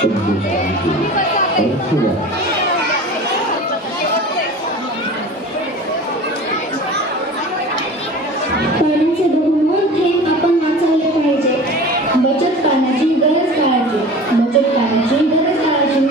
शब्द सांगतो अर्थ दाखवतो. पाण्याचे बहुमोल थेंब आपण वाचवले पाहिजे. बचत पाण्याची गरज काळायची. बचत पाण्याची गरज काळायची.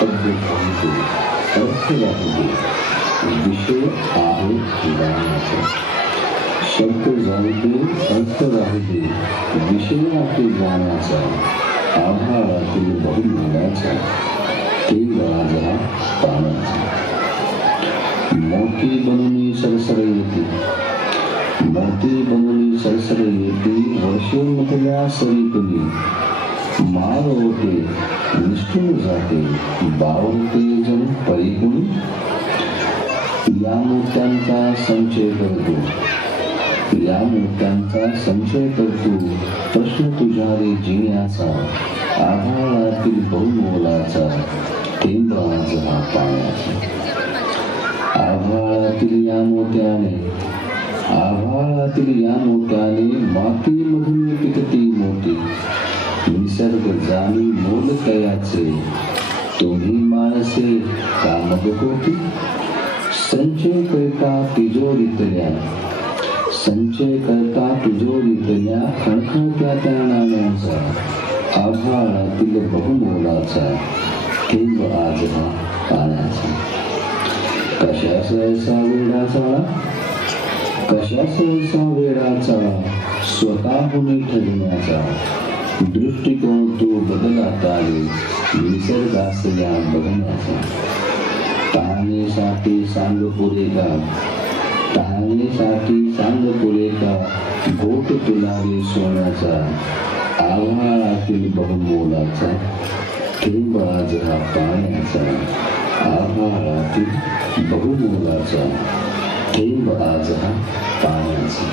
शब्द सांगतो अर्थ दाखवतो. विषय आहे ज्ञानाचा. शब्द जाणते अर्थ राहते. विषय आहे ज्ञानाचा. आभाळातील बहुमोलाचा. थेंब राजा पाण्याचा. मोती बनवणी सरसर येते. मोती बनवणी सरसर येते. वर्षोमधल्या सरीतुनी मार होते निष्ठून जाते. बावते जण परिगुण. या मोत्यांचा संचय करतो. या मोत्यांचा संचय करतो. प्रश्न तुझ्या रे जिण्याचा. आभाळातील बहुमोलाचा. थेंब आज हा पाण्याचा. आभाळातील या मोत्याने. आभाळातील या मोत्याने मातीमधून पिकती मोती. निसर्ग जाणी मोल कयाचे. तुम्ही माणसे का मग होती. संचय करता तिजोरीतल्या. संचय करता तिजोरीतल्या खणखणत्या त्या नाण्यांचा. आभाळातील बहुमोलाचा. थेंब आज हा पाण्याचा. कशाचा असा वेडाचा. कशाचा असा वेडाचा. स्वतःहून ठरण्याचा. दृष्टिकोन तो बदलात आले. निसर्गास या बघण्याचा. तहानेसाठी सांग पुरे का. तहानेसाठी सांग पुरे का. घोट तुला रे सोन्याचा. आभाळातील बहुमोलाचा. थेंब आज हा पाण्याचा. आभाळातील बहुमोलाचा. थेंब आज हा पाण्याचा.